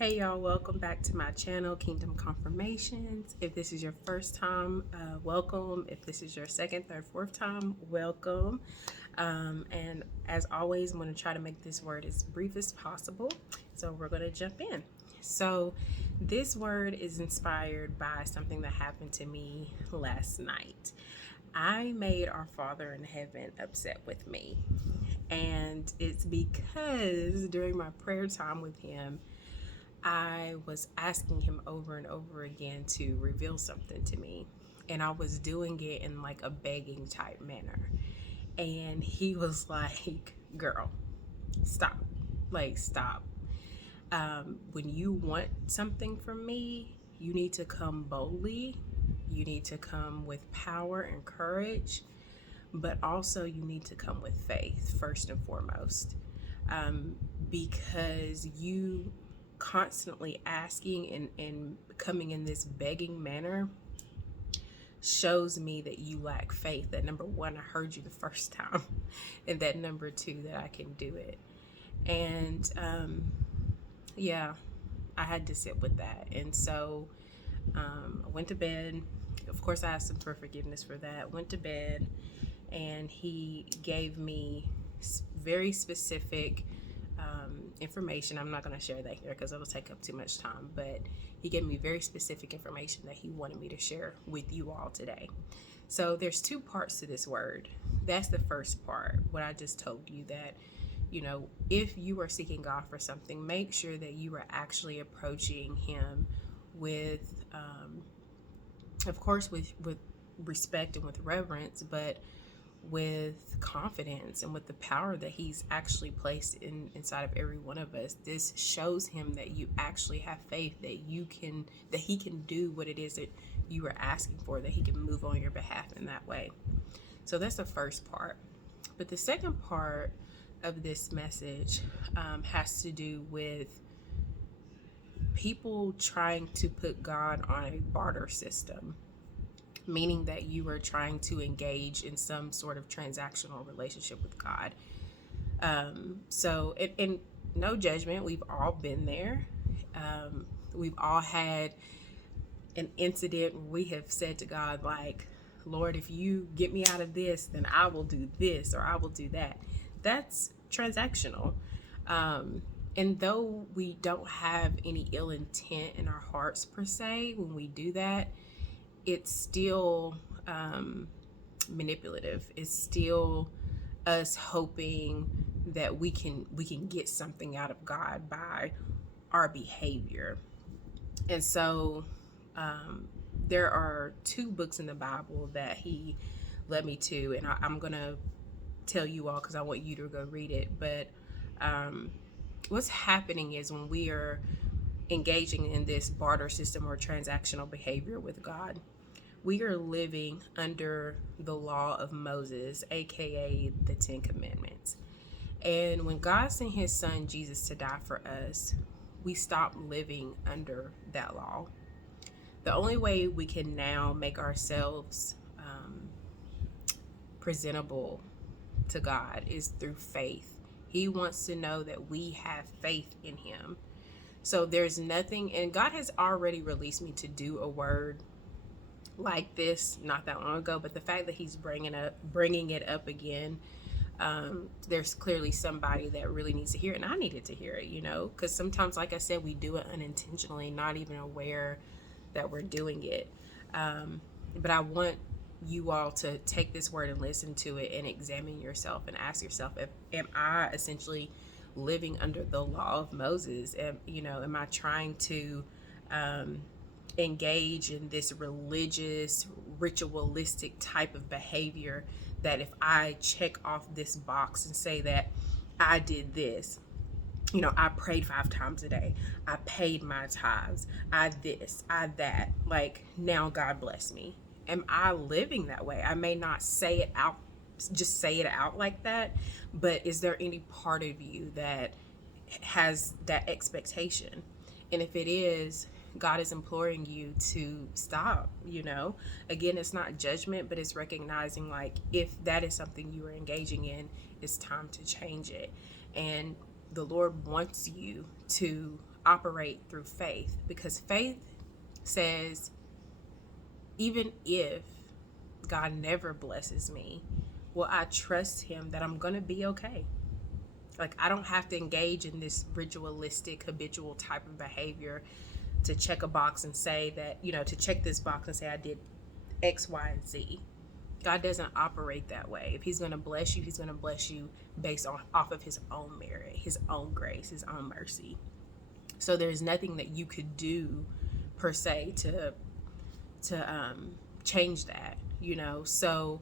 Hey y'all, welcome back to my channel, Kingdom Confirmations. If this is your first time, welcome. If this is your second, third, fourth time, welcome. And as always, I'm going to try to make this word as brief as possible. So we're going to jump in. So this word is inspired by something that happened to me last night. I made our Father in heaven upset with me. And it's because during my prayer time with him, I was asking him over and over again to reveal something to me. And I was doing it in like a begging type manner. And he was like, girl, stop. Like, stop. When you want something from me, you need to come boldly. You need to come with power and courage. But also, you need to come with faith, first and foremost. Because you constantly asking and coming in this begging manner shows me that you lack faith. That number one, I heard you the first time, and that number two, that I can do it. And yeah, I had to sit with that. And so I went to bed. Of course, I asked him for forgiveness for that. Went to bed, and he gave me very specific information. I'm not going to share that here because it'll take up too much time, but he gave me very specific information that he wanted me to share with you all today. So there's two parts to this word. That's the first part, what I just told you, that if you are seeking God for something, make sure that you are actually approaching him with of course with respect and with reverence, but with confidence and with the power that he's actually placed inside of every one of us. This shows him that you actually have faith, that he can do what it is that you are asking for, that he can move on your behalf in that way. So that's the first part. But the second part of this message has to do with people trying to put God on a barter system, meaning that you are trying to engage in some sort of transactional relationship with God. And no judgment, we've all been there. We've all had an incident where we have said to God, like, Lord, if you get me out of this, then I will do this or I will do that. That's transactional. And though we don't have any ill intent in our hearts per se when we do that, it's still manipulative. It's still us hoping that we can get something out of God by our behavior. And so there are two books in the Bible that he led me to, and I'm gonna tell you all because I want you to go read it. But what's happening is when we are engaging in this barter system or transactional behavior with God, we are living under the law of Moses, aka the Ten Commandments. And when God sent his son Jesus to die for us, we stopped living under that law. The only way we can now make ourselves presentable to God is through faith. He wants to know that we have faith in him. So there's nothing, and God has already released me to do a word like this not that long ago, but the fact that he's bringing it up again, there's clearly somebody that really needs to hear it, and I needed to hear it, because sometimes, like I said, we do it unintentionally, not even aware that we're doing it. But I want you all to take this word and listen to it and examine yourself and ask yourself, am I essentially living under the law of Moses? Am I trying to engage in this religious, ritualistic type of behavior that if I check off this box and say that I did this, I prayed 5 times a day, I paid my tithes, I this, I that, like, now God bless me. Am I living that way? I may not say it out, just say it out like that, but is there any part of you that has that expectation? And if it is, God is imploring you to stop. Again, it's not judgment, but it's recognizing, like, if that is something you are engaging in, it's time to change it. And the Lord wants you to operate through faith, because faith says, even if God never blesses me, will I trust him that I'm going to be okay? Like, I don't have to engage in this ritualistic, habitual type of behavior to check a box and say that, to check this box and say I did X, Y, and Z. God doesn't operate that way. If he's going to bless you, he's going to bless you based off of his own merit, his own grace, his own mercy. So there's nothing that you could do per se to change that, So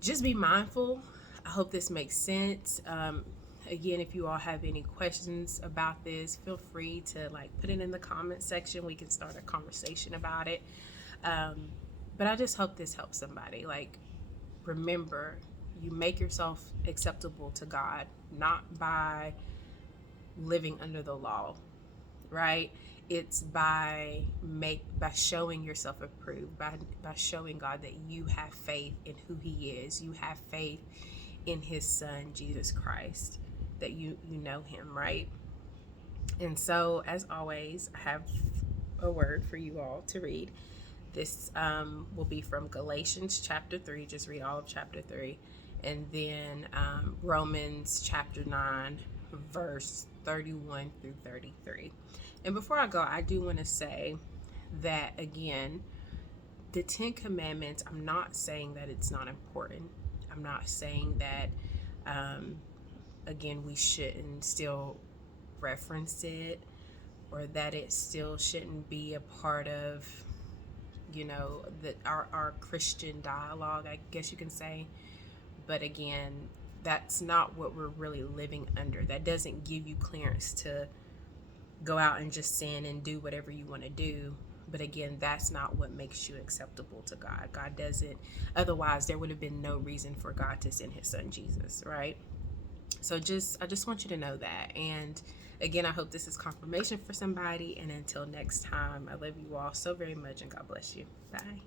just be mindful. I hope this makes sense. Again, if you all have any questions about this, feel free to put it in the comment section. We can start a conversation about it. But I just hope this helps somebody. Remember, you make yourself acceptable to God, not by living under the law, right? It's by showing yourself approved, by showing God that you have faith in who he is. You have faith in his son, Jesus Christ, that you know him, right? And so, as always, I have a word for you all to read. This will be from Galatians chapter 3. Just read all of chapter 3. And then Romans chapter 9, verse 31 through 33. And before I go, I do want to say that, again, the 10 Commandments, I'm not saying that it's not important. I'm not saying that, again, we shouldn't still reference it, or that it still shouldn't be a part of, our Christian dialogue, I guess you can say. But again, that's not what we're really living under. That doesn't give you clearance to go out and just sin and do whatever you want to do. But again, that's not what makes you acceptable to God. God doesn't. Otherwise, there would have been no reason for God to send his son Jesus, right? So I just want you to know that. And again, I hope this is confirmation for somebody. And until next time, I love you all so very much, and God bless you. Bye.